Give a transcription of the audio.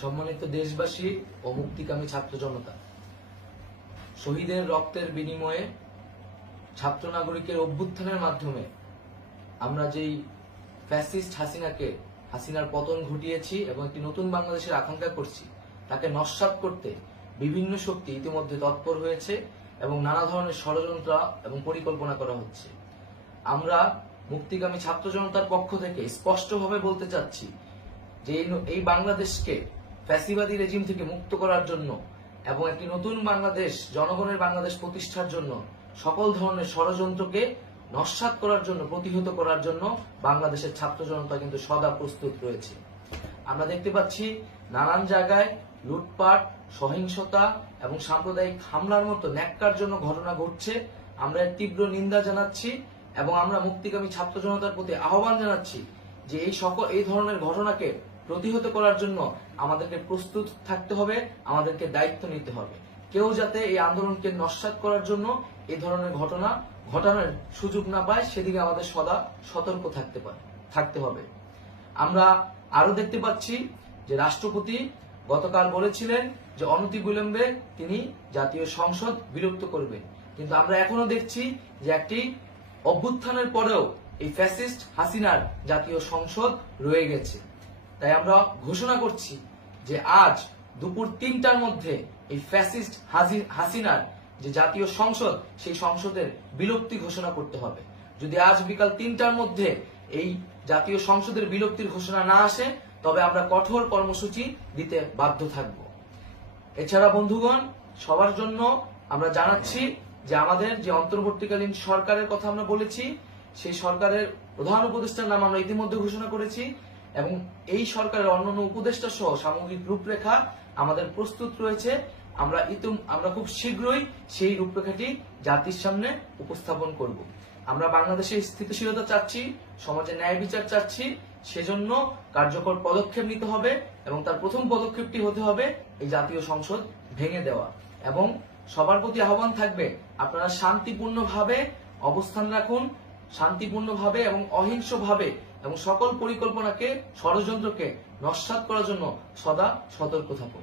সম্মানিত দেশবাসী ও মুক্তিকামী ছাত্র জনতা, শহীদের রক্তের বিনিময়ে ছাত্র নাগরিকের অভ্যুত্থানের মাধ্যমে আমরা যেই ফ্যাসিস্ট হাসিনার পতন ঘটিয়েছি এবং একটি নতুন বাংলাদেশের আকাঙ্ক্ষা করছি, তাকে নস্যাৎ করতে বিভিন্ন শক্তি ইতিমধ্যে তৎপর হয়েছে এবং নানা ধরনের ষড়যন্ত্র এবং পরিকল্পনা করা হচ্ছে। আমরা মুক্তিকামী ছাত্র জনতার পক্ষ থেকে স্পষ্টভাবে বলতে চাচ্ছি যে এই বাংলাদেশকে ফ্যাসিবাদী রেজিম থেকে মুক্ত করার জন্য এবং একটি নতুন বাংলাদেশ, জনগণের বাংলাদেশ প্রতিষ্ঠার জন্য সকল ধরনের ষড়যন্ত্রকে নস্যাৎ করার জন্য, প্রতিহত করার জন্য বাংলাদেশের ছাত্র জনতা কিন্তু সদা প্রস্তুত রয়েছে। আমরা দেখতে পাচ্ছি নানান জায়গায় লুটপাট, সহিংসতা এবং সাম্প্রদায়িক হামলার মতো ন্যাক্কারজনক ঘটনা ঘটছে। আমরা এর তীব্র নিন্দা জানাচ্ছি এবং আমরা মুক্তিকামী ছাত্র জনতার প্রতি আহ্বান জানাচ্ছি যে এই ধরনের ঘটনাকে প্রতিহত করার জন্য আমাদেরকে প্রস্তুত থাকতে হবে, আমাদেরকে দায়িত্ব নিতে হবে। কেউ যাতে এই আন্দোলনকে নস্যাৎ করার জন্য এই ধরনের ঘটনা ঘটানোর সুযোগ না পায়, সেদিকে আমাদের সদা সতর্ক থাকতে হবে। আমরা আরো দেখতে পাচ্ছি যে রাষ্ট্রপতি গতকাল বলেছিলেন যে অনতিবিলম্বে তিনি জাতীয় সংসদ বিলুপ্ত করবেন, কিন্তু আমরা এখনো দেখছি যে একটি অভ্যুত্থানের পরেও এই ফ্যাসিস্ট হাসিনার জাতীয় সংসদ রয়ে গেছে। তাই আমরা ঘোষণা করছি যে আজ দুপুর ৩টার মধ্যে এই ফ্যাসিস্ট হাসিনার যে জাতীয় সংসদ, সেই সংসদের বিলুপ্তি ঘোষণা করতে হবে। যদি আজ বিকাল ৩টার মধ্যে এই জাতীয় সংসদের বিলুপ্তির ঘোষণা না আসে, তবে আমরা কঠোর কর্মসূচি দিতে বাধ্য থাকব। এছাড়া বন্ধুগণ, সবার জন্য আমরা জানাচ্ছি যে আমাদের যে অন্তর্বর্তীকালীন সরকারের কথা আমরা বলেছি, সেই সরকারের প্রধান উপদেষ্টার নাম আমরা ইতিমধ্যে ঘোষণা করেছি এবং এই সরকারের অন্যান্য উপদেষ্টা সহ সামগ্রিক রূপরেখা আমাদের প্রস্তুত রয়েছে। আমরা খুব শীঘ্রই সেই রূপরেখাটি জাতির সামনে উপস্থাপন করব। আমরা বাংলাদেশে স্থিতিশীলতা চাচ্ছি, সমাজে ন্যায় বিচার চাচ্ছি, সেজন্য কার্যকর পদক্ষেপ নিতে হবে এবং তার প্রথম পদক্ষেপটি হতে হবে এই জাতীয় সংসদ ভেঙে দেওয়া। এবং সবার প্রতি আহ্বান থাকবে, আপনারা শান্তিপূর্ণভাবে অবস্থান রাখুন, শান্তিপূর্ণভাবে এবং অহিংসভাবে এবং সকল পরিকল্পনাকে, ষড়যন্ত্রকে নস্যাৎ করার জন্য সদা সতর্ক থাকুন।